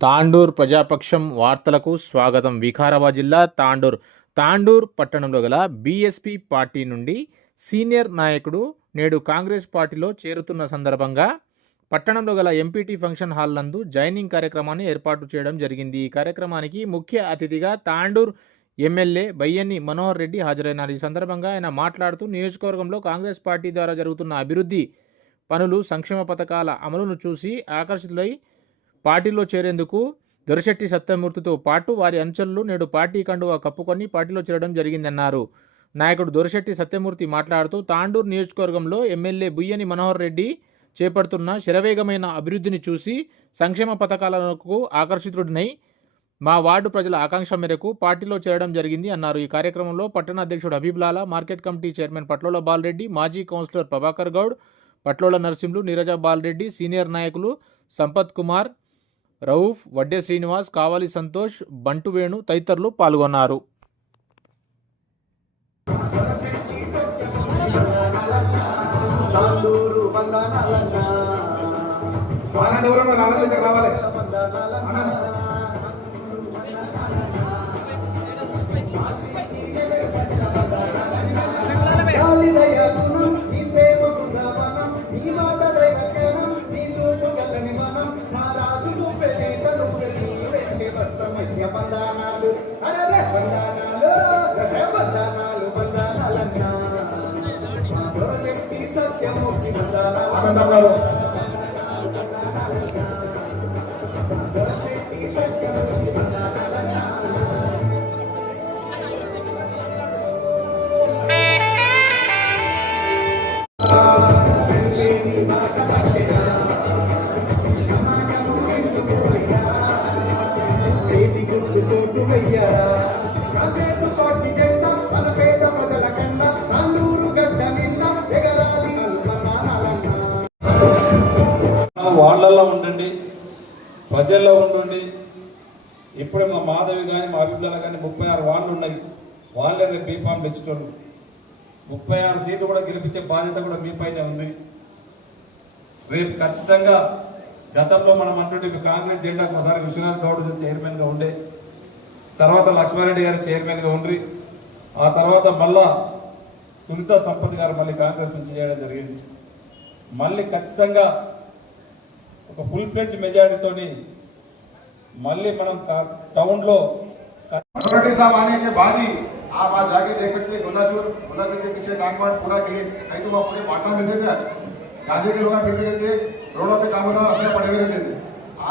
తాండూర్ ప్రజాపక్షం వార్తలకు స్వాగతం. వికారాబాద్ జిల్లా తాండూర్. తాండూర్ పట్టణంలో గల బీఎస్పీ పార్టీ నుండి సీనియర్ నాయకుడు నేడు కాంగ్రెస్ పార్టీలో చేరుతున్న సందర్భంగా పట్టణంలో గల ఎంపీటీ ఫంక్షన్ హాల్ నందు జాయినింగ్ కార్యక్రమాన్ని ఏర్పాటు చేయడం జరిగింది. ఈ కార్యక్రమానికి ముఖ్య అతిథిగా తాండూర్ ఎమ్మెల్యే బయ్యన్ని మనోహర్ రెడ్డి హాజరైనారు. ఈ సందర్భంగా ఆయన మాట్లాడుతూ నియోజకవర్గంలో కాంగ్రెస్ పార్టీ ద్వారా జరుగుతున్న అభివృద్ధి పనులు సంక్షేమ పథకాల అమలును చూసి ఆకర్షితులై పార్టీలో చేరేందుకు దొరశెట్టి సత్యమూర్తితో పాటు వారి అనుచరులు నేడు పార్టీ కండువా కప్పుకొని పార్టీలో చేరడం జరిగిందన్నారు. నాయకుడు దొరశెట్టి సత్యమూర్తి మాట్లాడుతూ తాండూరు నియోజకవర్గంలో ఎమ్మెల్యే బుయ్యని మనోహర్ రెడ్డి చేపడుతున్న శరవేగమైన అభివృద్ధిని చూసి సంక్షేమ పథకాలకు ఆకర్షితుడినై మా వార్డు ప్రజల ఆకాంక్ష మేరకు పార్టీలో చేరడం జరిగింది అన్నారు. ఈ కార్యక్రమంలో పట్టణ అధ్యక్షుడు అభిబ్లాల market committee chairman Patlola Balareddy మాజీ కౌన్సిలర్ ప్రభాకర్ గౌడ్ పట్లోల నరసింహులు నీరజ బాలరెడ్డి సీనియర్ నాయకులు సంపత్ కుమార్ రౌఫ్ వడ్డే శ్రీనివాస్ కావాలి సంతోష్ బంటు వేణు తదితరులు పాల్గొన్నారు. తాండూరు దూరంలో నాలుగు దగ్గర రావాలి బంధనాలు. అరే బంధనాలు బంధనాలు బంధనాలన్నా. మా దొరశెట్టి సత్యమూర్తి బంధనాలు. ప్రజల్లో ఉండండి. ఇప్పుడే మా మాధవి కానీ మా అభిప్రాయాలు కానీ ముప్పై ఆరు వాళ్ళు ఉన్నాయి. వాళ్ళే రేపు బీఫామ్ తెచ్చుకోండి ముప్పై ఆరు సీట్లు కూడా గెలిపించే బాధ్యత కూడా మీపైనే ఉంది. రేపు ఖచ్చితంగా గతంలో మనం అంటుంటే కాంగ్రెస్ జెండాకు ఒకసారి విశ్వనాథ్ గౌడ్ చైర్మన్గా ఉండే తర్వాత లక్ష్మారెడ్డి గారు చైర్మన్గా ఉండ్రి. ఆ తర్వాత మళ్ళా సునీత సంపత్ గారు మళ్ళీ కాంగ్రెస్ నుంచి చేయడం జరిగింది. మళ్ళీ ఖచ్చితంగా ఒక ఫుల్ ఫ్లెడ్జ్ మెజారిటీతోని मल्ल मन टाउन साहब के बाद ही आप आज जाके देख सकते के पीछे पूरा ग्रीन नहीं तो वहाँ पूरे मिलते थे आज। गांजे के लोग फिरते रहते रोडों पे काम अपने पड़े हुए रहते थे।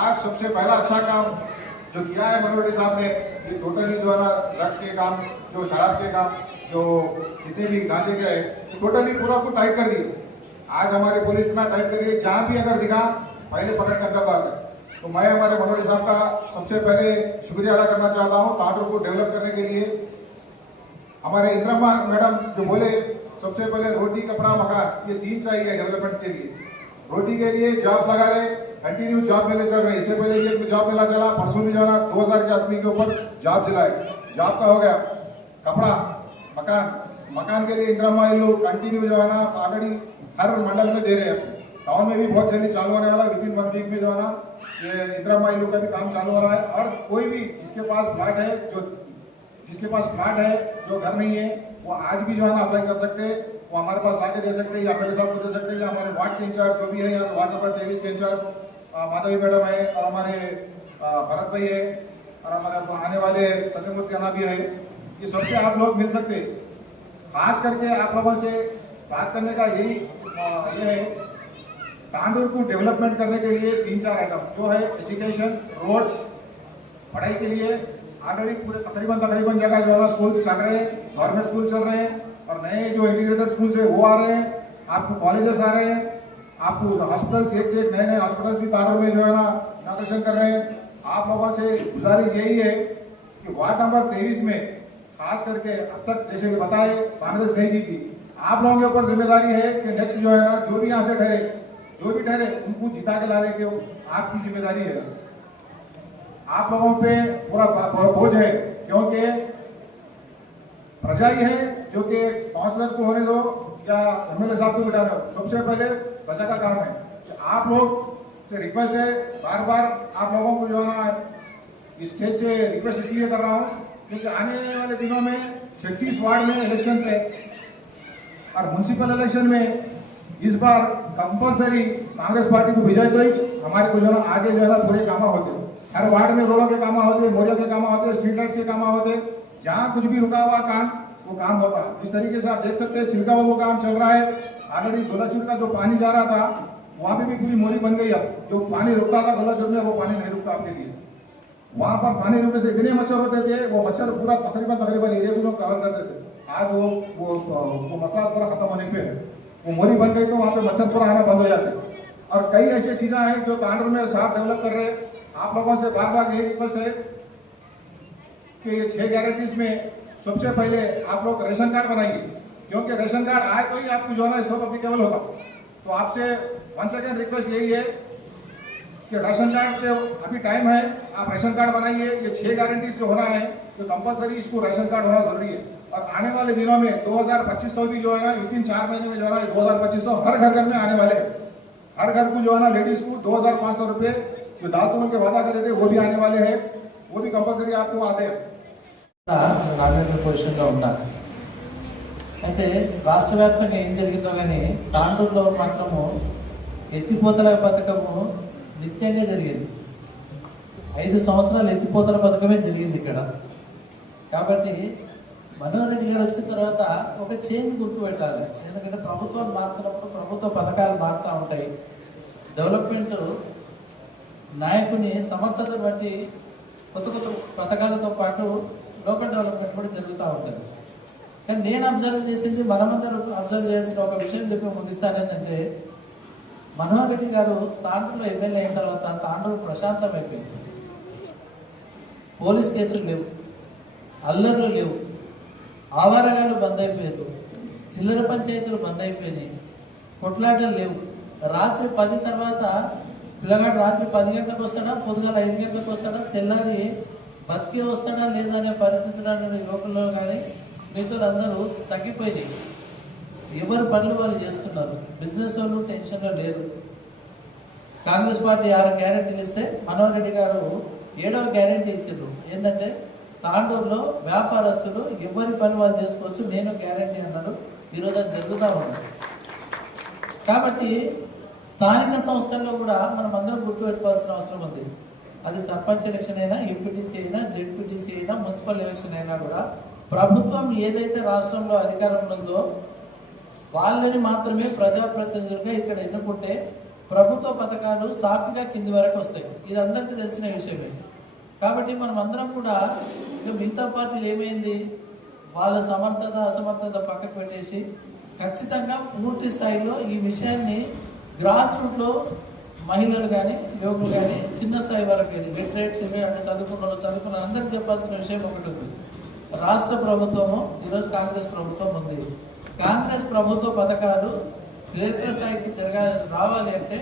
आज सबसे पहला अच्छा काम जो किया है मनोरटी साहब ने, ये टोटली जो है ना ड्रग्स के काम, जो शराब के काम, जो जितने भी गांजे के है टोटली पूरा को टाइट कर दिए। आज हमारी पुलिस इतना टाइट करिए जहाँ भी अगर दिखा, पहले पकड़ कर अंदर डाल तो मैं हमारे मनोहर साहब का सबसे पहले शुक्रिया अदा करना चाहता हूँ तांडूर को डेवलप करने के लिए। हमारे इंदिरा मैडम जो बोले, सबसे पहले रोटी, कपड़ा, मकान, ये तीन चाहिए डेवलपमेंट के लिए। रोटी के लिए जॉब लगा रहे कंटिन्यू जॉब मेले चल रहे। इससे पहले ये जॉब मिला चला, परसों भी जाना, दो हज़ार के आदमी के ऊपर जॉब दिलाए जॉब का हो गया। कपड़ा, मकान मकान के लिए इंदिरा इन लोग कंटिन्यू जो है ना ऑलरेडी हर मंडल में दे रहे हैं। टाउन में भी बहुत जल्दी चालू होने वाला विद इन वन वीक में जो है ना ये इंदिरा इन लोग का भी काम चालू हो रहा है और कोई भी जिसके पास फ्लैट है, जो जिसके पास फ्लैट है, जो घर नहीं है, वो आज भी जो है ना अप्लाई कर सकते हैं, वो हमारे पास लाके दे सकते हैं या मेरे साहब को दे सकते हैं या हमारे वार्ड के इंचार्ज जो भी है या तो वार्ड नंबर तेईस के इंचार्ज माधवी मैडम है और हमारे भरत भाई है और हमारे आने वाले सत्यमूर्ति अन्ना भी है। ये सबसे आप लोग मिल सकते खास करके आप लोगों से बात करने का यही ये है तांडूर को डेवलपमेंट करने के लिए तीन चार आइटम जो है एजुकेशन रोड्स पढ़ाई के लिए। ऑलरेडी पूरे तकरीबन तकरीबन जगह जो है ना स्कूल्स चल रहे हैं गवर्नमेंट स्कूल चल रहे हैं, और नए जो इंटीग्रेटेड स्कूल्स है, वो आ रहे हैं। आपको कॉलेजेस आ रहे हैं, आपको हॉस्पिटल्स एक से एक नए नए हॉस्पिटल्स भी तांडूर में जो है ना इनाग्रेशन कर रहे हैं। आप लोगों से गुजारिश यही है कि वार्ड नंबर तेईस में, खास करके अब तक जैसे कि बताए कांग्रेस नहीं जीती। आप लोगों के ऊपर ज़िम्मेदारी है कि नेक्स्ट जो है ना, जो भी यहाँ से ठहरे जो भी ठहरे, उनको जिता के लाने के आपकी ज़िम्मेदारी है। आप लोगों पे पूरा बोझ है, क्योंकि प्रजा ही है जो कि काउंसलर को होने दो या एमएलए साहब को बिठाने हो सबसे पहले प्रजा का काम है कि आप लोग से रिक्वेस्ट है बार बार आप लोगों को जो है, इस स्टेज से रिक्वेस्ट इसलिए कर रहा हूँ क्योंकि आने वाले दिनों में छत्तीस वार्ड में इलेक्शन है और म्यूनसिपल इलेक्शन में इस बार कंपलसरी कांग्रेस पार्टी को विजय तो हमारे को जो है आगे जो है ना पूरे कामा होते। हर वार्ड में रोडों के कामा होते, मोरियों के कामा होते, स्ट्रीट लाइट्स के कामा होते। जहाँ कुछ भी रुका हुआ काम, वो काम होता। इस तरीके से आप देख सकते हैं छिलका वो काम चल रहा है। ऑलरेडी गोलाचूर का जो पानी जा रहा था, वहाँ पे भी पूरी मोरी बन गई अब। जो पानी रुकता था गोलाचूर में, वो पानी नहीं रुकता आपके लिए। वहाँ पर पानी रुकने से इतने मच्छर होते थे, वो मच्छर पूरा तकरीबन तकरीबन एरिया को लोग कवर करते थे। आज वो वो वो मसला पूरा खत्म होने पे है। वो मोरी बन गई तो वहाँ पे मच्छर पूरा आना बंद हो जाते और कई ऐसी चीज़ें हैं जो तांडव में साफ़ डेवलप कर रहे हैं। आप लोगों से बार बार यही रिक्वेस्ट है कि ये छः गारंटीज में सबसे पहले आप लोग रेशन कार्ड बनाइए। क्योंकि रेशन कार्ड आए तो ही आपको जो है सब अप्लीकेबल होता। तो आपसे वन सेकेंड रिक्वेस्ट यही है कि राशन कार्ड के अभी टाइम है, आप राशन कार्ड बनाइए। ये छः गारंटीज जो होना है तो कंपलसरी इसको राशन कार्ड होना ज़रूरी है। और आने वाले दिनों में 2025 सौ भी जो है ना विद इन चार महीने में जो है ना दो हजार पच्चीस सौ हर घर घर में आने वाले हैं हर घर को जो है ना लेडीज को दो हजार पाँच सौ रुपये जो दाल तुमल के वादा करे थे वो भी आने वाले हैं वो भी कंपलसरी आपको आते हैं నామినేటెడ్ పొజిషన్లో ఉన్నారు అయితే రాష్ట్ర వ్యాప్తంగా ఏం జరిగిందో కానీ తాండూరులో మాత్రము ఎత్తిపోతల పథకము నిత్యంగా జరిగింది ఐదు సంవత్సరాలు ఎత్తిపోతల పథకమే జరిగింది ఇక్కడ కాబట్టి మనోహర్ రెడ్డి గారు వచ్చిన తర్వాత ఒక చేంజ్ గుర్తుపెట్టాలి ఎందుకంటే ప్రభుత్వాలు మారుతున్నప్పుడు ప్రభుత్వ పథకాలు మారుతూ ఉంటాయి. డెవలప్మెంట్ నాయకుని సమర్థతను బట్టి కొత్త కొత్త పథకాలతో పాటు లోకల్ డెవలప్మెంట్ కూడా జరుగుతూ ఉంటుంది. కానీ నేను అబ్జర్వ్ చేసింది మనమందరం అబ్జర్వ్ చేయాల్సిన ఒక విషయం చెప్పి ముగిస్తాను ఏంటంటే మనోహర్ రెడ్డి గారు తాండ్రులో ఎమ్మెల్యే అయిన తర్వాత తాండ్రులు ప్రశాంతం అయిపోయింది పోలీస్ కేసులు లేవు. అల్లర్లు లేవు. ఆవారగాళ్ళు బంద్ అయిపోయారు. చిల్లర పంచాయతీలు బంద్ అయిపోయినాయి. కొట్లాటలు లేవు. రాత్రి పది తర్వాత పిల్లగాడు రాత్రి పది గంటలకు వస్తాడా? పొద్దుగాల ఐదు గంటలకు వస్తాడా? తెల్లారి బతికే వస్తాడా లేదా అనే పరిస్థితులు అనే యువకుల్లో కానీ మిగతా అందరూ తగ్గిపోయినాయి. ఎవరి పనులు వాళ్ళు చేసుకున్నారు? బిజినెస్ వాళ్ళు టెన్షన్లో లేరు. కాంగ్రెస్ పార్టీ ఆరు గ్యారెంటీలు ఇస్తే మనోహర్ రెడ్డి గారు ఏడవ గ్యారెంటీ ఇచ్చిండ్రు ఏంటంటే తాండూరులో వ్యాపారస్తులు ఎవరి పని వాళ్ళు చేసుకోవచ్చు నేను గ్యారెంటీ అన్నారు ఈరోజు అది జరుగుతూ ఉంది. కాబట్టి స్థానిక సంస్థల్లో కూడా మనం అందరం గుర్తుపెట్టుకోవాల్సిన అవసరం ఉంది. అది సర్పంచ్ ఎలక్షన్ అయినా ఎంపీటీసీ అయినా జెడ్పీటీసీ అయినా మున్సిపల్ ఎలక్షన్ అయినా కూడా ప్రభుత్వం ఏదైతే రాష్ట్రంలో అధికారంలో ఉందో వాళ్ళని మాత్రమే ప్రజాప్రతినిధులుగా ఇక్కడ ఎన్నుకుంటే ప్రభుత్వ పథకాలు సాఫీగా కింది వరకు వస్తాయి. ఇది అందరికీ తెలిసిన విషయమే. కాబట్టి మనం అందరం కూడా ఇక మిగతా పార్టీలు ఏమైంది? వాళ్ళ సమర్థత అసమర్థత పక్కకు పెట్టేసి ఖచ్చితంగా పూర్తి స్థాయిలో ఈ విషయాన్ని గ్రాస్ రూట్లో మహిళలు కానీ యువకులు కానీ చిన్న స్థాయి వరకు వెళ్ళి లిటరేట్స్ అంటే చదువుకున్న చదువుకున్న అందరికి చెప్పాల్సిన విషయం ఒకటి ఉంది. రాష్ట్ర ప్రభుత్వము ఈరోజు కాంగ్రెస్ ప్రభుత్వం ఉంది. కాంగ్రెస్ ప్రభుత్వ పథకాలు క్షేత్రస్థాయికి జరగాలి రావాలి అంటే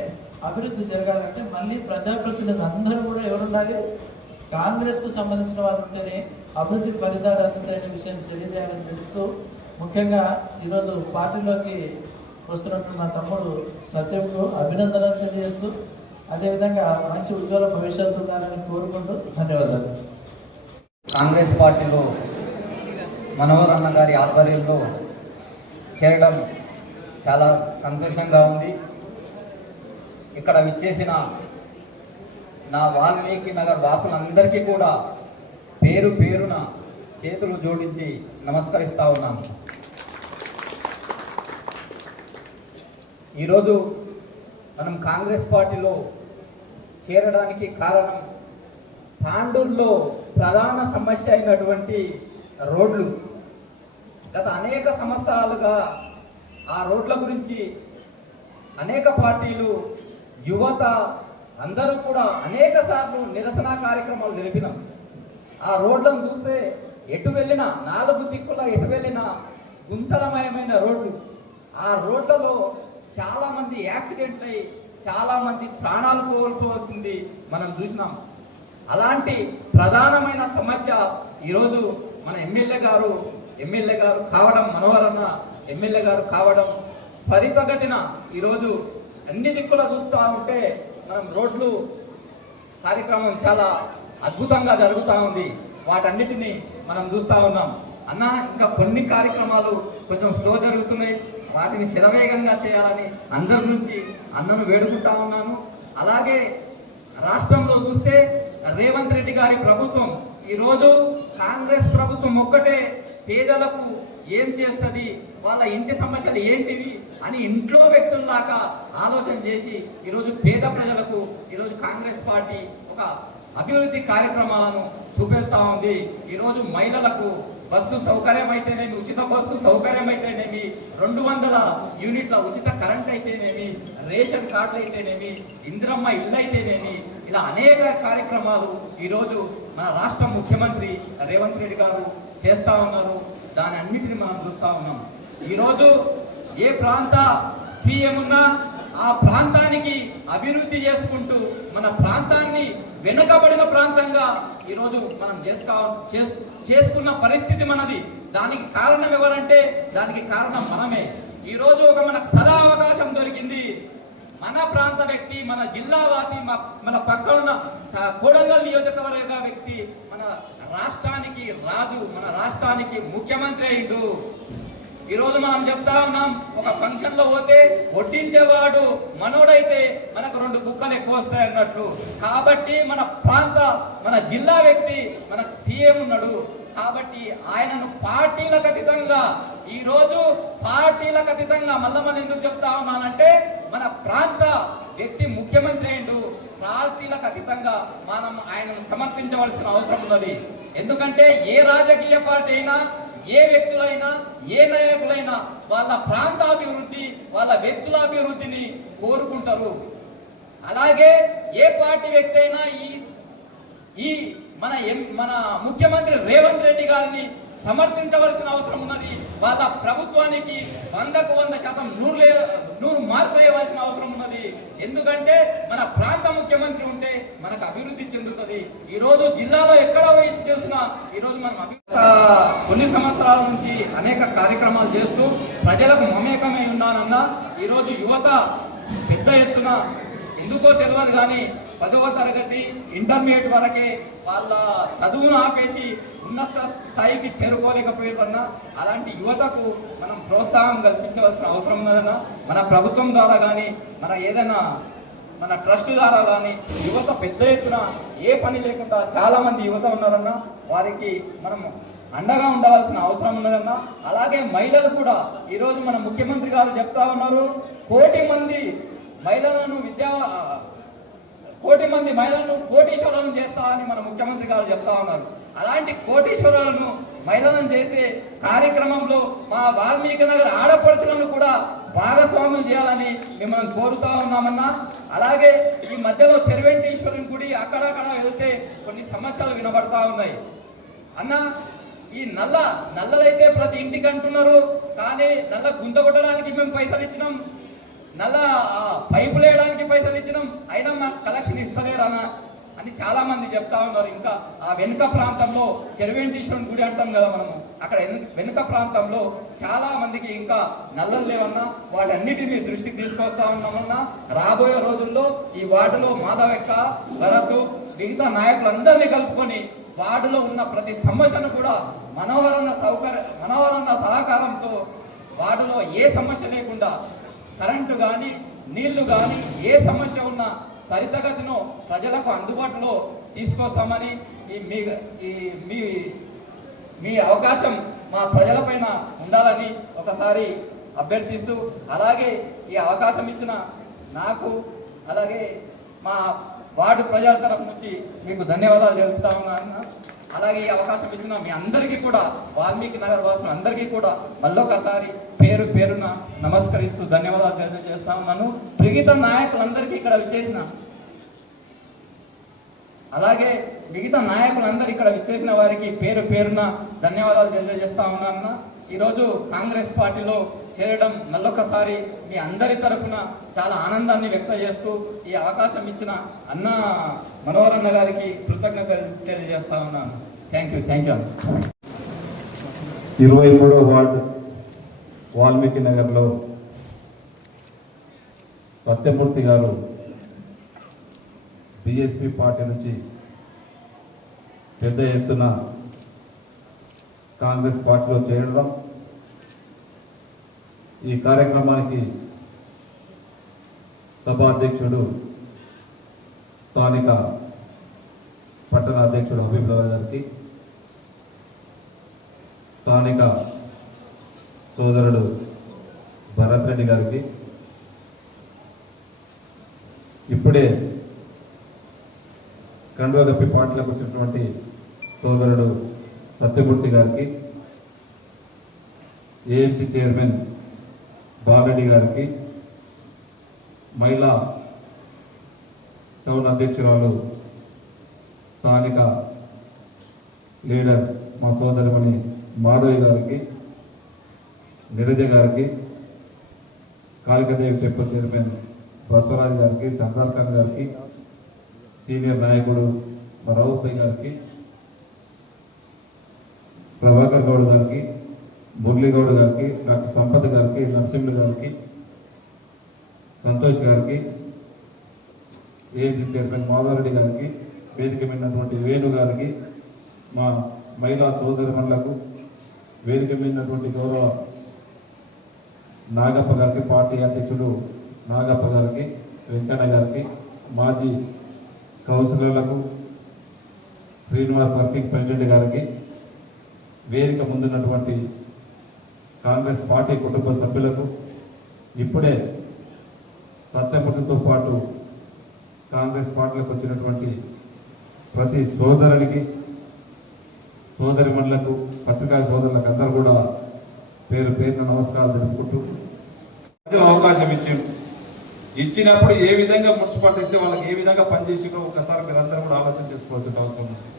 అభివృద్ధి జరగాలంటే మళ్ళీ ప్రజాప్రతినిధులు అందరూ కూడా ఎవరుండాలి? కాంగ్రెస్కు సంబంధించిన వాళ్ళు ఉంటేనే అభివృద్ధి ఫలితాలు అందుతాయనే విషయం తెలియజేయాలని తెలుస్తూ ముఖ్యంగా ఈరోజు పార్టీలోకి వస్తున్నట్టు నా తమ్ముడు సత్యంకు అభినందనలు తెలియజేస్తూ అదేవిధంగా మంచి ఉజ్వల భవిష్యత్తు ఉండాలని కోరుకుంటూ ధన్యవాదాలు. కాంగ్రెస్ పార్టీలో మనోహర్ అన్న గారి ఆధ్వర్యంలో చేరడం చాలా సంతోషంగా ఉంది. ఇక్కడ విచ్చేసిన నా వాల్మీకి నగర్ వాసులందరికీ కూడా పేరు పేరున చేతులు జోడించి నమస్కరిస్తా ఉన్నాను. ఈరోజు మనం కాంగ్రెస్ పార్టీలో చేరడానికి కారణం తాండూరులో ప్రధాన సమస్య అయినటువంటి రోడ్లు. గత అనేక సంవత్సరాలుగా ఆ రోడ్ల గురించి అనేక పార్టీలు యువత అందరూ కూడా అనేక సార్లు నిరసన కార్యక్రమాలు జరిపినాం ఆ రోడ్లను చూస్తే ఎటు వెళ్ళినా నాలుగు దిక్కుల ఎటు వెళ్ళినా గుంతలమయమైన రోడ్లు. ఆ రోడ్లలో చాలామంది యాక్సిడెంట్లు అయి చాలామంది ప్రాణాలు కోల్పోవాల్సింది మనం చూసినాం. అలాంటి ప్రధానమైన సమస్య ఈరోజు మన ఎమ్మెల్యే గారు ఎమ్మెల్యే గారు కావడం మనోహరన్న ఎమ్మెల్యే గారు కావడం త్వరితగతిన ఈరోజు అన్ని దిక్కుల చూస్తూ ఉంటే మనం రోడ్లు కార్యక్రమం చాలా అద్భుతంగా జరుగుతూ ఉంది. వాటన్నిటిని మనం చూస్తూ ఉన్నాం. అన్న ఇంకా కొన్ని కార్యక్రమాలు కొంచెం స్లో జరుగుతున్నాయి. వాటిని శరవేగంగా చేయాలని అందరి నుంచి అన్నను వేడుకుంటా ఉన్నాను. అలాగే రాష్ట్రంలో చూస్తే రేవంత్ రెడ్డి గారి ప్రభుత్వం ఈరోజు కాంగ్రెస్ ప్రభుత్వం ఒక్కటే పేదలకు ఏం చేస్తుంది? వాళ్ళ ఇంటి సమస్యలు ఏంటివి? అని ఇంట్లో వ్యక్తుల్లాగా ఆలోచన చేసి ఈరోజు పేద ప్రజలకు ఈరోజు కాంగ్రెస్ పార్టీ ఒక అభివృద్ధి కార్యక్రమాలను చూపెడతా ఉంది. ఈరోజు మహిళలకు బస్సు సౌకర్యం అయితేనేమి ఉచిత బస్సు సౌకర్యం అయితేనేమి రెండు వందల యూనిట్ల ఉచిత కరెంట్ అయితేనేమి రేషన్ కార్డులు అయితేనేమి ఇందిరమ్మ ఇల్లు అయితేనేమి ఇలా అనేక కార్యక్రమాలు ఈరోజు మన రాష్ట్ర ముఖ్యమంత్రి రేవంత్ రెడ్డి గారు చేస్తా ఉన్నారు. దాని అన్నిటిని మనం చూస్తా ఉన్నాం. ఈరోజు ఏ ప్రాంత సీఎం ఉన్నా ఆ ప్రాంతానికి అభివృద్ధి చేసుకుంటూ మన ప్రాంతాన్ని వెనుకబడిన ప్రాంతంగా ఈరోజు మనం చేసుకో చేసుకున్న పరిస్థితి మనది. దానికి కారణం ఎవరంటే దానికి కారణం మనమే. ఈరోజు ఒక మనకు సదా అవకాశం దొరికింది. మన ప్రాంత వ్యక్తి మన జిల్లా వాసి మన పక్కన ఉన్న నియోజకవర్గ వ్యక్తి మన రాష్ట్రానికి రాజు మన రాష్ట్రానికి ముఖ్యమంత్రి అయిండు. ఈరోజు మనం చెప్తా ఉన్నాం ఒక ఫంక్షన్లో పోతే వడ్డించేవాడు మనోడైతే మనకు రెండు బుక్కలు ఎక్కువ వస్తాయి అన్నట్లు. కాబట్టి మన ప్రాంత మన జిల్లా వ్యక్తి మనకు సీఎం ఉన్నాడు. కాబట్టి ఆయనను పార్టీలకు అతీతంగా ఈరోజు పార్టీలకు అతీతంగా మళ్ళీ మనం ఎందుకు చెప్తా ఉన్నానంటే మన ప్రాంత వ్యక్తి ముఖ్యమంత్రి అయిండు. పార్టీలకు అతీతంగా మనం ఆయనను సమర్పించవలసిన అవసరం ఉన్నది. ఎందుకంటే ఏ రాజకీయ పార్టీ అయినా ఏ వ్యక్తులైనా ఏ నాయకులైనా వాళ్ళ ప్రాంత అభివృద్ధి వాళ్ళ వ్యక్తుల అభివృద్ధిని కోరుకుంటారు. అలాగే ఏ పార్టీ వ్యక్తి అయినా ఈ ఈ మన మన ముఖ్యమంత్రి రేవంత్ రెడ్డి గారిని సమర్థించవలసిన అవసరం ఉన్నది. వాళ్ళ ప్రభుత్వానికి వందకు వంద శాతం నూరు లే నూరు మార్పు వేయవలసిన అవసరం ఉన్నది. ఎందుకంటే మన ప్రాంత ముఖ్యమంత్రి ఉంటే మనకు అభివృద్ధి చెందుతుంది. ఈ రోజు జిల్లాలో ఎక్కడ పోయి చూసినా ఈ రోజు మనం అభివృద్ధి కొన్ని సమస్య నుంచి అనేక కార్యక్రమాలు చేస్తూ ప్రజలకు మమేకమై ఉన్నానన్నా ఈరోజు యువత పెద్ద ఎత్తున ఎందుకో తెలియదు కానీ పదవ తరగతి ఇంటర్మీడియట్ వరకే వాళ్ళ చదువును ఆపేసి ఉన్నత స్థాయికి చేరుకోలేకపోయారన్నా అలాంటి యువతకు మనం ప్రోత్సాహం కల్పించవలసిన అవసరం ఉన్నదన్నా మన ప్రభుత్వం ద్వారా కానీ మన ఏదైనా మన ట్రస్ట్ ద్వారా కానీ యువత పెద్ద ఎత్తున ఏ పని లేకుండా చాలామంది యువత ఉన్నారన్నా వారికి మనం అండగా ఉండవలసిన అవసరం ఉన్నదన్నా. అలాగే మహిళలు కూడా ఈరోజు మన ముఖ్యమంత్రి గారు చెప్తా ఉన్నారు కోటి మంది మహిళలను విద్యా కోటి మంది మహిళలను కోటీశ్వరులను చేస్తామని మన ముఖ్యమంత్రి గారు చెప్తా ఉన్నారు. అలాంటి కోటీశ్వరులను మహిళలను చేసే కార్యక్రమంలో మా వాల్మీకి నగర్ ఆడపడుచులను కూడా భాగస్వామ్యం చేయాలని మిమ్మల్ని కోరుతా ఉన్నామన్నా. అలాగే ఈ మధ్యలో చెరువెంటీశ్వరుని గుడి అక్కడక్కడ వెళ్తే కొన్ని సమస్యలు వినబడతా ఉన్నాయి. అన్నా ఈ నల్ల నల్లలైతే ప్రతి ఇంటికి అంటున్నారు కానీ నల్ల గుంత కొట్టడానికి మేము పైసలు ఇచ్చినాం. నల్ల ఆ, పైపులు వేయడానికి పైసలు ఇచ్చినాం. అయినా మాకు కలెక్షన్ ఇస్తలేరనా అని చాలా మంది చెప్తా ఉన్నారు. ఇంకా ఆ వెనుక ప్రాంతంలో చెరువెంటీశ్వరుని గుడి అంటాం కదా మనము. అక్కడ వెనుక ప్రాంతంలో చాలా మందికి ఇంకా నల్లలు లేవన్నా వాటన్నిటిని దృష్టికి తీసుకొస్తా ఉన్నామన్నా రాబోయే రోజుల్లో ఈ వాటిలో మాధవెక్క భరత్ మిగతా నాయకులందరినీ కలుపుకొని వార్డులో ఉన్న ప్రతి సమస్యను కూడా మనోహరన్న సౌకర్య మనోహరన్న సహకారంతో వార్డులో ఏ సమస్య లేకుండా కరెంటు కానీ నీళ్ళు కానీ ఏ సమస్య ఉన్నా త్వరితగతిను ప్రజలకు అందుబాటులో తీసుకొస్తామని ఈ మీ ఈ మీ మీ అవకాశం మా ప్రజలపైన ఉండాలని ఒకసారి అభ్యర్థిస్తూ అలాగే ఈ అవకాశం ఇచ్చిన నాకు అలాగే మా వార్డు ప్రజల తరపు నుంచి మీకు ధన్యవాదాలు తెలుపుతా ఉన్నాను అలాగే ఈ అవకాశం ఇచ్చిన మీ అందరికీ కూడా వాల్మీకి నగర్ వాసులు అందరికీ కూడా మళ్ళొకసారి పేరు పేరున నమస్కరిస్తూ ధన్యవాదాలు తెలియజేస్తా ఉన్నాను. మిగతా నాయకులందరికీ ఇక్కడ విచ్చేసిన అలాగే మిగతా నాయకులందరూ ఇక్కడ విచ్చేసిన వారికి పేరు పేరున ధన్యవాదాలు తెలియజేస్తా ఉన్నాను ఈరోజు కాంగ్రెస్ పార్టీలో చేరడం మళ్ళొకసారి మీ అందరి తరఫున చాలా ఆనందాన్ని వ్యక్తం చేస్తూ ఈ అవకాశం ఇచ్చిన అన్న మనోహరన్న గారికి కృతజ్ఞతలు తెలియజేస్తా ఉన్నాను. థ్యాంక్ యూ థ్యాంక్ యూ ఇరవై మూడో వార్డు వాల్మీకి నగర్లో సత్యమూర్తి గారు బిఎస్పి పార్టీ నుంచి పెద్ద ఎత్తున కాంగ్రెస్ పార్టీలో చేరడం ఈ కార్యక్రమానికి సభాధ్యక్షుడు స్థానిక పట్టణ అధ్యక్షుడు హబీబుల్లా గారికి స్థానిక సోదరుడు భరత్ రెడ్డి గారికి ఇప్పుడే కండువగప్పి పాటలకు వచ్చినటువంటి సోదరుడు సత్యమూర్తి గారికి ఏఎంసీ చైర్మన్ బాలరెడ్డి గారికి మహిళా టౌన్ అధ్యక్షురాలు స్థానిక లీడర్ మా సోదరిమణి మాధవి గారికి నిరజ గారికి కాళికదేవి టెంపుల్ చైర్మన్ బసవరాజు గారికి సర్దార్ గారికి సీనియర్ నాయకుడు మా రావుపై గారికి ప్రభాకర్ గౌడ్ గారికి మురళీగౌడ్ గారికి డాక్టర్ సంపత్ గారికి నరసింహులు గారికి సంతోష్ గారికి ఏఎంసీ చైర్మన్ మాధవరెడ్డి గారికి వేదిక మీదటువంటి వేణు గారికి మా మహిళా సోదరిమణులకు వేదిక మీదటువంటి గౌరవ నాగప్ప గారికి పార్టీ అధ్యక్షుడు నాగప్ప గారికి వెంకన్న గారికి మాజీ కౌన్సిలర్లకు శ్రీనివాస్ వర్కింగ్ ప్రెసిడెంట్ గారికి వేదిక ముందున్నటువంటి కాంగ్రెస్ పార్టీ కుటుంబ సభ్యులకు ఇప్పుడే సత్యమూర్తితో పాటు కాంగ్రెస్ పార్టీలకు వచ్చినటువంటి ప్రతి సోదరునికి సోదరిమణులకు పత్రికా సోదరులకు అందరూ కూడా పేరు పేరున నమస్కారాలు తెలుపుకుంటూ అవకాశం ఇచ్చిండు ఇచ్చినప్పుడు ఏ విధంగా మున్సిపాలిటీ ఇస్తే వాళ్ళకి ఏ విధంగా పనిచేసిందో ఒకసారి మీరందరూ కూడా ఆలోచన చేసుకోవాల్సిన అవసరం ఉంది.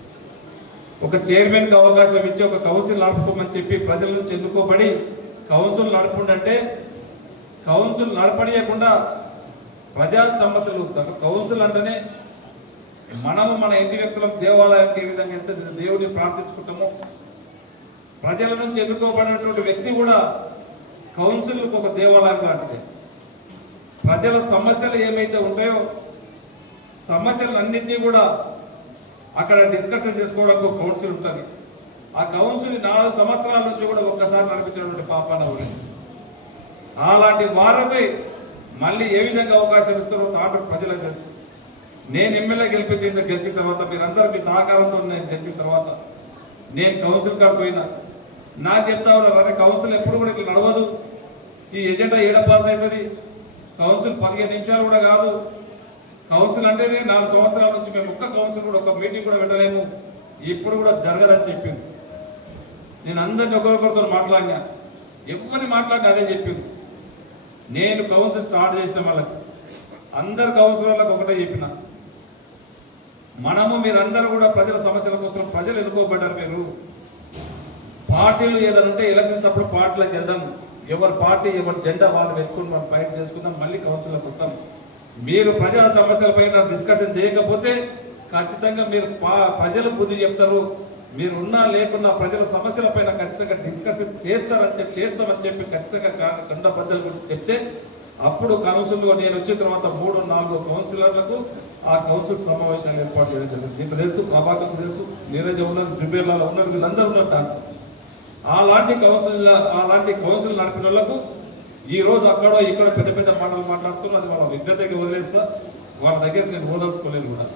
ఒక చైర్మన్కి అవకాశం ఇచ్చి ఒక కౌన్సిల్ నడుపుకోమని చెప్పి ప్రజల నుంచి ఎన్నుకోబడి కౌన్సిల్ నడుపుండంటే కౌన్సిల్ నడపడియకుండా ప్రజా సమస్యలు కౌన్సిల్ అంటేనే మనము మన ఇంటి వ్యక్తులం దేవాలయానికి ఏ విధంగా ఎంత దేవుడిని ప్రార్థించుకుంటామో ప్రజల నుంచి ఎన్నుకోబడినటువంటి వ్యక్తి కూడా కౌన్సిల్ ఒక దేవాలయం లాంటిది. ప్రజల సమస్యలు ఏమైతే ఉంటాయో సమస్యలన్నింటినీ కూడా అక్కడ డిస్కషన్ చేసుకోవడానికి ఒక కౌన్సిల్ ఉంటుంది. ఆ కౌన్సిల్ నాలుగు సంవత్సరాల నుంచి కూడా ఒక్కసారి నడిపించినటువంటి పాపాన ఊరింది అలాంటి వారిపై మళ్ళీ ఏ విధంగా అవకాశం ఇస్తారో తాటు ప్రజలకు తెలుసు. నేను ఎమ్మెల్యే గెలిపించింది గెలిచిన తర్వాత మీరందరూ మీ సహకారంతో నేను గెలిచిన తర్వాత నేను కౌన్సిల్ కాడ పోయినా నాకు చెప్తా ఉన్నారు కౌన్సిల్ ఎప్పుడు కూడా ఇట్లా నడవదు. ఈ ఎజెండా ఏడ పాస్ అవుతుంది? కౌన్సిల్ పదిహేను నిమిషాలు కూడా కాదు. కౌన్సిల్ అంటేనే నాలుగు సంవత్సరాల నుంచి మేము ఒక్క కౌన్సిల్ కూడా ఒక మీటింగ్ కూడా పెట్టలేము. ఇప్పుడు కూడా జరగదని చెప్పింది. నేను అందరిని ఒకరికొకరితో మాట్లాడినా. ఎవరిని మాట్లాడినా అదే చెప్పింది. నేను కౌన్సిల్ స్టార్ట్ చేసిన వాళ్ళకి అందరు కౌన్సిలర్లకు ఒకటే చెప్పిన. మనము మీరందరూ కూడా ప్రజల సమస్యల కోసం ప్రజలు ఎన్నుకోబడ్డారు మీరు. పార్టీలు ఏదైనా ఉంటే ఎలక్షన్స్ అప్పుడు పార్టీలకు వెళ్దాం. ఎవరి పార్టీ ఎవరి జెండా వాళ్ళు పెట్టుకుని మనం ఫైట్ చేసుకుందాం. మళ్ళీ కౌన్సిల్లోకి వస్తాం మీరు ప్రజా సమస్యలపైన డిస్కషన్ చేయకపోతే ఖచ్చితంగా మీరు పా- ప్రజలు బుద్ధి చెప్తారు. మీరు ఉన్నా లేకున్నా ప్రజల సమస్యలపైన ఖచ్చితంగా డిస్కషన్ చేస్తారని చెప్పి చేస్తామని చెప్పి ఖచ్చితంగా కండ బద్దలు గురించి చెప్తే అప్పుడు కౌన్సిల్లో నేను వచ్చిన తర్వాత మూడు నాలుగు కౌన్సిలర్లకు ఆ కౌన్సిల్ సమావేశాలు ఏర్పాటు చేయడం జరిగింది. మీకు తెలుసు ప్రభాకర్కు తెలుసు నీరజ ఉన్నారు జుబేర్లాలో ఉన్నారు వీళ్ళందరూ ఉన్నారు అలాంటి కౌన్సిల్ అలాంటి కౌన్సిల్ నడిపిన వాళ్ళకు ఈ రోజు అక్కడో ఇక్కడ పెద్ద పెద్ద మాటలు మాట్లాడుతున్నారు అది వాళ్ళ విజ్ఞతకి వదిలేస్తా. వాళ్ళ దగ్గర నేను ఓదలుచుకోలేను కూడా.